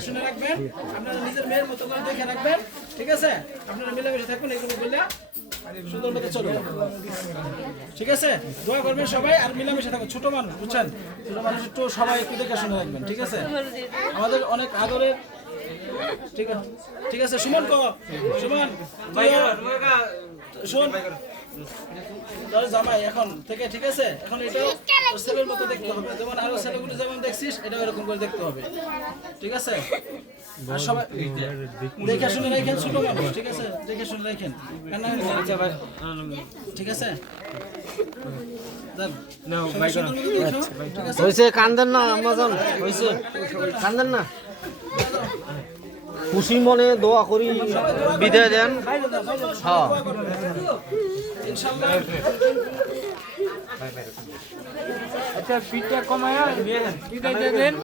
দেখে শুনে রাখবেন, আপনারা নিজের মেয়ের মতো করে দেখে রাখবেন, ঠিক আছে? আপনারা মিলেমিশে থাকবেন, এগুলো বললে সুন্দর মতো চলবে, ঠিক আছে? দোয়া করবেন সবাই আর মিলেমিশে থাকুন। ছোট মানুষ, বুঝছেন? ছোট মানুষ একটু সবাই একটু দেখে শুনে রাখবেন, ঠিক আছে? আমাদের অনেক আদরের, ঠিক আছে? সুমন সুমন শোন, তোর জামাই এখন থেকে, ঠিক আছে? এখন এটা ছেলের মতো দেখতে হবে, যেমন আরো ছেলেগুলো যেমন দেখছিস এটা এরকম করে দেখতে হবে, ঠিক আছে? আর সবাই দেখে শুনে রাখেন, ছোট মানুষ, ঠিক আছে? দেখে শুনে রাখেন, ঠিক আছে? হয়েছে, কান্দেন না আমাজন, হয়েছে, কান্দেন না। খুশি মনে দোয়া করি বিদায় দেন। হ্যাঁ ইনশাআল্লাহ। আচ্ছা পিঠটা কমায়া বিদায় দিয়ে দেন।